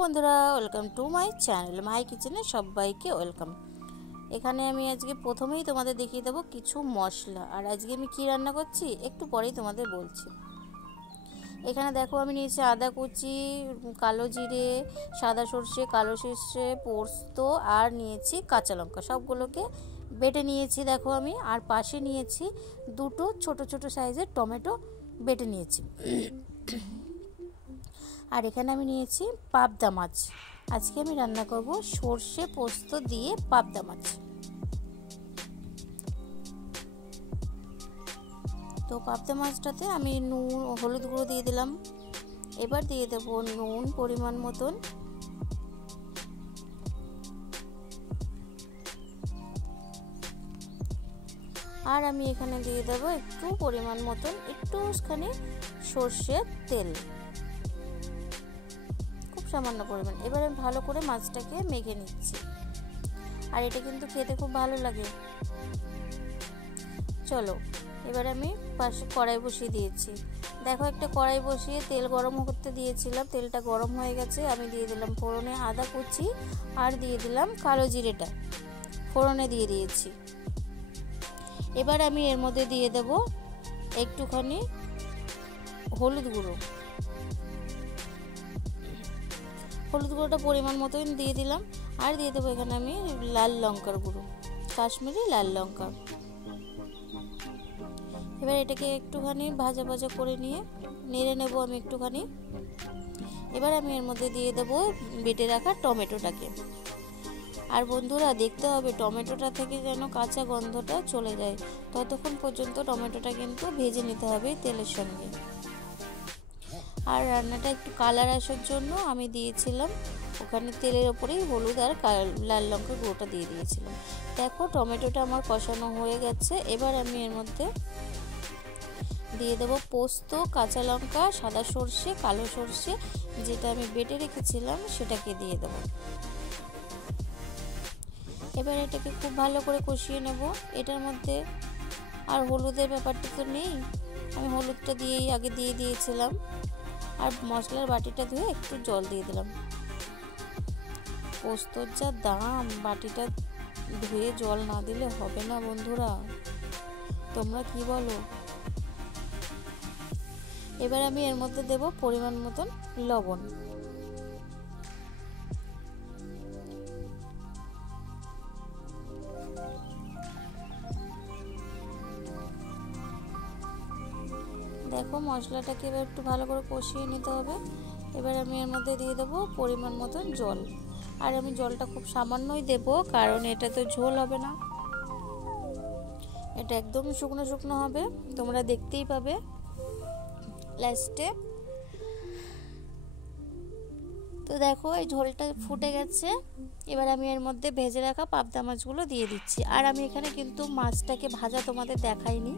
বন্ধুরা, welcome to my channel my কিচেনে সবাইকে ওয়েলকাম। এখানে আমি আজকে প্রথমেই তোমাদের দেখিয়ে দেবো কিছু মশলা। আর আজকে আমি কি রান্না করছি একটু পরেই তোমাদের বলছি। এখানে দেখো আমি নিয়েছি আদা কুচি, কালো জিরে, সাদা সর্ষে, কালো সর্ষে, পোস্ত আর নিয়েছি কাঁচা লঙ্কা। সবগুলোকে বেটে নিয়েছি দেখো আমি। আর পাশে নিয়েছি দুটো ছোট ছোট সাইজের টমেটো বেটে নিয়েছি। আর এখানে আমি নিয়েছি পাবদা মাছ। আজকে আমি রান্না করব সর্ষে পোস্ত দিয়ে পাবদা মাছ। তো পাবদা মাছটাতে আমি নুন হলুদ গুঁড়ো দিয়ে দিলাম। এবার দিয়ে দেব নুন পরিমাণ মতন, আর আমি এখানে দিয়ে দেবো একটু পরিমাণ মতন একটুখানি সর্ষের তেল, খুব সামান্য পরিমাণ। এবার আমি ভালো করে মাছটাকে মেখে নিচ্ছি। আর এটা কিন্তু খেতে খুব ভালো লাগে। চলো এবার আমি পাশে কড়াই বসিয়ে দিয়েছি। দেখো একটা কড়াই বসিয়ে তেল গরম করতে দিয়েছিলাম, তেলটা গরম হয়ে গেছে। আমি দিয়ে দিলাম ফোড়নে আদা কুচি আর দিয়ে দিলাম কালো জিরেটা ফোড়নে দিয়ে দিয়েছি। এবার আমি এর মধ্যে দিয়ে দেব একটুখানি হলুদ গুঁড়ো। হলুদ গুঁড়োটা পরিমাণ মতন দিয়ে দিলাম। আর দিয়ে দেবো এখানে আমি লাল লঙ্কার গুঁড়ো, কাশ্মীরি লাল লঙ্কা। এবার এটাকে একটুখানি ভাজা ভাজা করে নিয়ে নেড়ে নেব আমি একটুখানি। এবার আমি এর মধ্যে দিয়ে দেবো বেটে রাখা টমেটোটাকে। আর বন্ধুরা দেখতে হবে টমেটোটা থেকে যেন কাঁচা গন্ধটা চলে যায়, ততক্ষণ পর্যন্ত টমেটোটা কিন্তু ভেজে নিতে হবে তেলের সঙ্গে। আর রান্নাটা একটু কালার আসার জন্য আমি দিয়েছিলাম ওখানে তেলের ওপরেই হলুদ আর লাল লঙ্কার গুঁড়োটা দিয়ে দিয়েছিলাম। দেখো টমেটোটা আমার কষানো হয়ে গেছে। এবার আমি এর মধ্যে দিয়ে দেবো পোস্ত, কাঁচা লঙ্কা, সাদা সর্ষে, কালো সর্ষে যেটা আমি বেটে রেখেছিলাম সেটাকে দিয়ে দেবো। এবার এটাকে খুব ভালো করে কষিয়ে নেব। এটার মধ্যে আর হলুদের ব্যাপারটা তো নেই, আমি হলুদটা দিয়েই আগে দিয়ে দিয়েছিলাম। আর মশলার বাটিটা ধুয়ে একটু জল দিয়ে দিলাম। পোস্তর যা দাম, বাটিটা ধুয়ে জল না দিলে হবে না বন্ধুরা, তোমরা কি বলো? এবার আমি এর মধ্যে দেব পরিমাণ মতন লবণ। দেখো মশলাটাকে এবার একটু ভালো করে কষিয়ে নিতে হবে। এবার আমি এর মধ্যে দিয়ে দেবো পরিমাণ মতন জল। আর আমি জলটা খুব সামান্যই দেব, কারণ এটা তো ঝোল হবে না, এটা একদম শুকনো শুকনো হবে, তোমরা দেখতেই পাবে লাস্টে। তো দেখো এই ঝোলটা ফুটে গেছে। এবার আমি এর মধ্যে ভেজে রাখা পাবদা মাছগুলো দিয়ে দিচ্ছি। আর আমি এখানে কিন্তু মাছটাকে ভাজা তোমাদের দেখাইনি,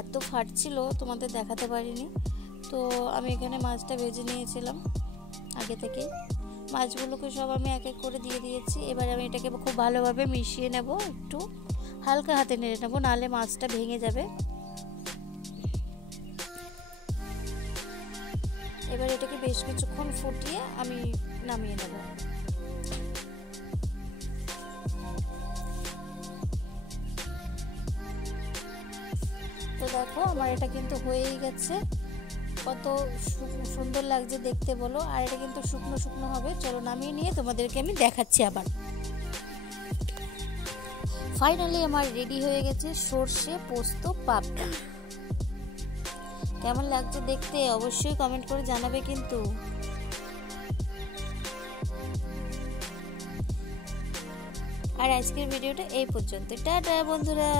এত ফাটছিল তোমাদের দেখাতে পারিনি। তো আমি এখানে মাছটা ভেজে নিয়েছিলাম আগে থেকে। মাছগুলোকে সব আমি এক এক করে দিয়ে দিয়েছি। এবার আমি এটাকে খুব ভালোভাবে মিশিয়ে নেব, একটু হালকা হাতে নেড়ে নেব, নাহলে মাছটা ভেঙে যাবে। এবার এটাকে বেশ কিছুক্ষণ ফুটিয়ে আমি নামিয়ে নেব। তো দেখো আমার এটা কিন্তু হয়েই গেছে, কত সুন্দর লাগছে দেখতে বলো। আর এটা কিন্তু শুকনো শুকনো হবে। চলো নামিয়ে নিয়ে তোমাদেরকে আমি দেখাচ্ছি আবার। ফাইনালি আমার রেডি হয়ে গেছে সর্ষে পোস্ত পাবদা। কেমন লাগছে দেখতে অবশ্যই কমেন্ট করে জানাবে কিন্তু। আর আজকের ভিডিওটা এই পর্যন্ত। টাটা বন্ধুরা।